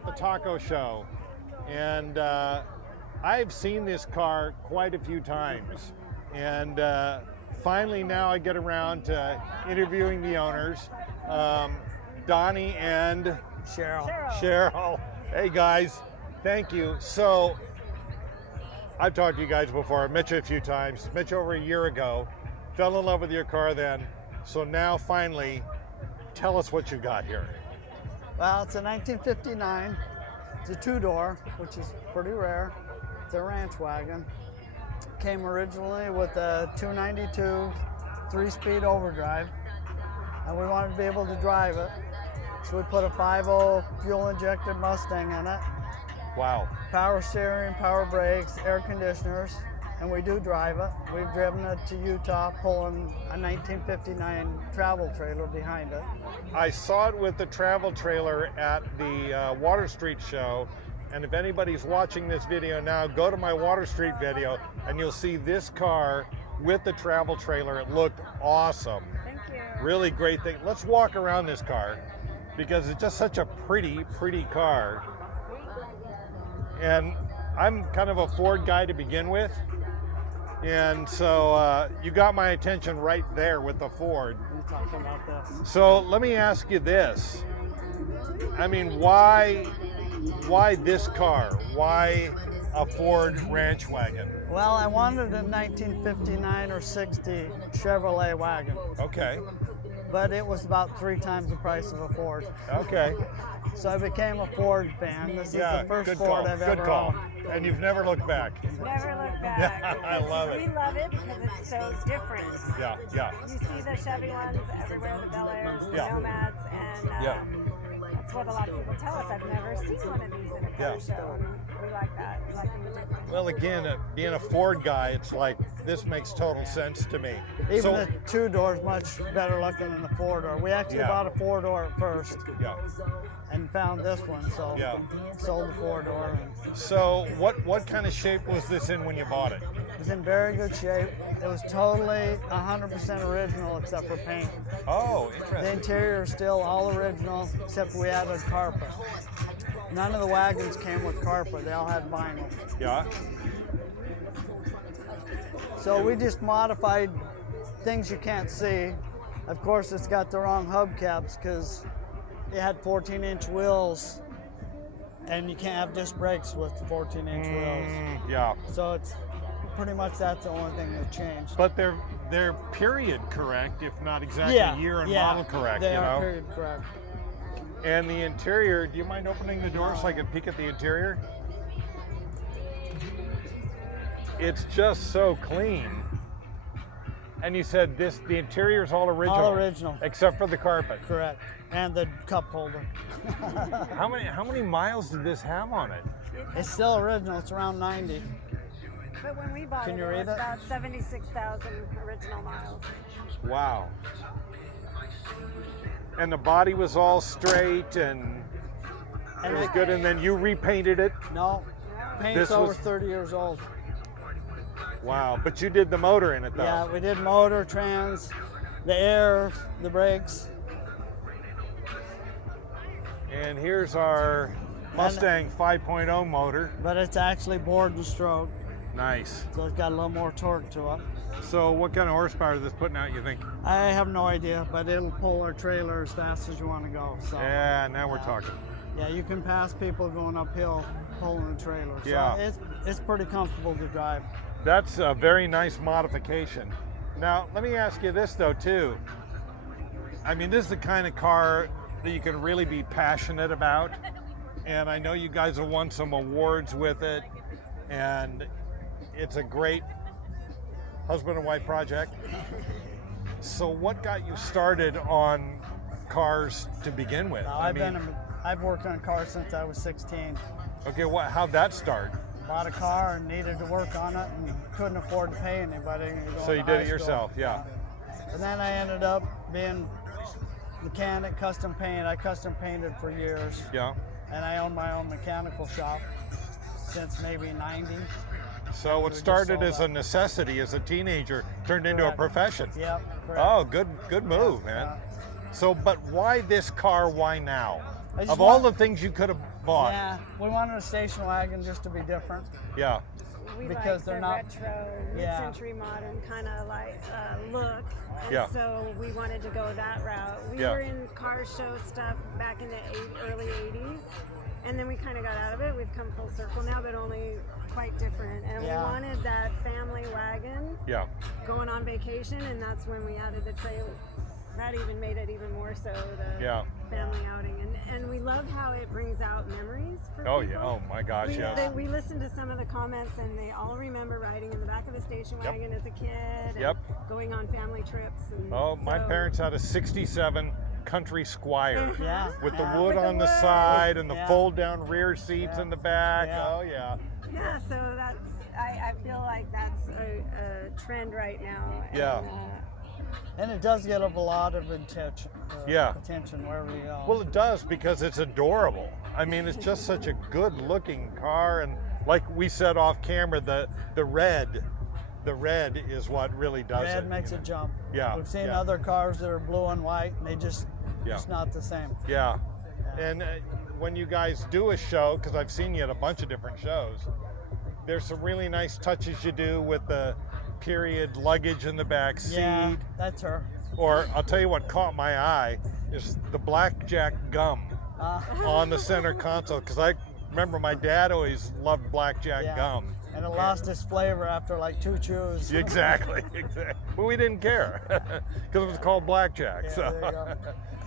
at the taco show, and I've seen this car quite a few times, and finally now I get around to interviewing the owners, Donny and Sheryl. Hey guys, thank you. So I've talked to you guys before. I've met you a few times. Met you over a year ago. Fell in love with your car then. So now finally, tell us what you got here. Well, it's a 1959. It's a two-door, which is pretty rare. It's a Ranch Wagon. Came originally with a 292 3-speed overdrive, and we wanted to be able to drive it. So we put a 5.0 fuel-injected Mustang in it. Wow. Power steering, power brakes, air conditioners, and we do drive it. We've driven it to Utah, pulling a 1959 travel trailer behind it. I saw it with the travel trailer at the Water Street show, and if anybody's watching this video now, go to my Water Street video and you'll see this car with the travel trailer. It looked awesome. Thank you. Really great thing. Let's walk around this car because it's just such a pretty car. And I'm kind of a Ford guy to begin with. And so you got my attention right there with the Ford. We're talking about this. So let me ask you this. I mean, why this car? Why a Ford Ranch Wagon? Well, I wanted a 1959 or 60 Chevrolet wagon. Okay. But it was about 3 times the price of a Ford. Okay. So I became a Ford fan. This is the first good Ford call. I've Good ever call. owned. And you've never looked back. Never look back. I love it. We love it because it's so different. Yeah. You see the Chevy ones everywhere, the Bel Airs, the Yeah. Nomads, and that's what a lot of people tell us. I've never seen one of these in a car show, and we like that. We like them different. Well, again, being a Ford guy, it's like, this makes total sense to me. Even So, the two-door's much better looking than the four-door. We actually bought a four-door at first and found this one, so sold the four-door. So what kind of shape was this in when you bought it? It was in very good shape. It was totally 100% original except for paint. Oh, The interesting. interior is still all original except we added carpet. None of the wagons came with carpet. They all had vinyl. Yeah. So we just modified things you can't see. Of course, it's got the wrong hubcaps because it had 14-inch wheels, and you can't have disc brakes with 14-inch wheels. Yeah. So it's pretty much that's the only thing that changed. But they're period correct, if not exactly year and model correct. They you are know? period correct. And the interior, do you mind opening the door so I can peek at the interior? It's just so clean. And you said the interior's all original? All original. Except for the carpet? Correct. And the cup holder. How many miles did this have on it? It's still original. It's around 90. But when we bought Can it, you it read was it? about 76,000 original miles. Wow. And the body was all straight and it was good, and then you repainted it? No. Paint's over 30 years old. Wow, but you did the motor in it though. Yeah, we did motor, trans, the air, the brakes. And here's our Mustang 5.0 motor. But it's actually bored and stroke, Nice. so it's got a little more torque to it. So what kind of horsepower is this putting out, you think? I have no idea, but it'll pull our trailer as fast as you want to go. So Yeah, now we're talking. yeah, you can pass people going uphill pulling a trailer. So Yeah. it's pretty comfortable to drive. That's a very nice modification. Now, let me ask you this though too. I mean, this is the kind of car that you can really be passionate about. And I know you guys have won some awards with it, and it's a great husband and wife project. So what got you started on cars to begin with? I've worked on cars since I was 16. Okay, how'd that start? Bought a car and needed to work on it and couldn't afford to pay anybody. So you did it yourself, yeah. And then I ended up being mechanic, custom paint. I custom painted for years. Yeah. And I own my own mechanical shop since maybe 90. So what started as a necessity as a teenager turned into a profession. Yep, correct. Oh, good move, man. So, but why this car, why now? I just Of all the things you could have bought. Yeah, we wanted a station wagon just to be different. Yeah. We Because like they're the not- retro, Yeah. mid-century modern kind of like look, and Yeah. so we wanted to go that route. We Yeah. were in car show stuff back in the early 80s, and then we kind of got out of it. We've come full circle now, but only quite different. And Yeah. we wanted that family wagon Yeah. going on vacation, and that's when we added the trailer. That even made it even more so, the Yeah. family outing. And we love how it brings out memories for Oh people. yeah. Oh my gosh. We, Yes. we listened to some of the comments, and they all remember riding in the back of the station Yep. wagon as a kid, and Yep. going on family trips. And Oh, my so- parents had a '67 Country Squire Yeah. with the yeah. wood With the on the wood. side and the Yeah. fold-down rear seats Yeah. in the back. Yeah. Oh yeah. Yeah, so I feel like that's a trend right now. Yeah. And it does get a lot of attention. Yeah. Attention wherever you go. Well, it does because it's adorable. I mean, it's just such a good-looking car, and like we said off camera, the red is what really does it. red makes you know? it jump. Yeah, We've seen yeah. other cars that are blue and white, and they just Yeah. it's not the same. Yeah. Yeah. And when you guys do a show, because I've seen you at a bunch of different shows, there's some really nice touches you do with the period luggage in the back seat. Yeah, that's her. Or I'll tell you what caught my eye is the blackjack gum on the center console, because I remember my dad always loved blackjack Yeah. gum. And it lost its flavor after like 2 chews. Exactly, exactly. But we didn't care because it was called blackjack. Yeah, so, there you go.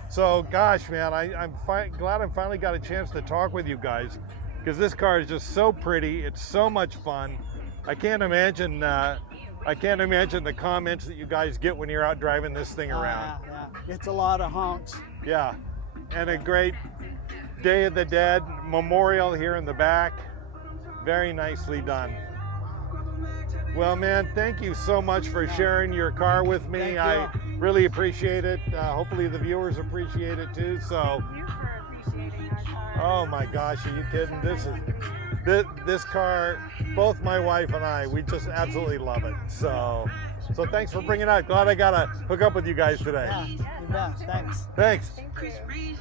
so gosh, man, I'm glad I finally got a chance to talk with you guys, because this car is just so pretty. It's so much fun. I can't imagine the comments that you guys get when you're out driving this thing around. Yeah. It's a lot of honks. Yeah, and a great Day of the Dead memorial here in the back. Very nicely done. Well, man, thank you so much for sharing your car with me. Thank I you. really appreciate it. Hopefully the viewers appreciate it too. So, Thank you for appreciating our car. oh my gosh, are you kidding? This car, both my wife and I, we just absolutely love it. So thanks for bringing it out. Glad I got to hook up with you guys today. Yeah, you bet. Thanks. Thanks. Thank you.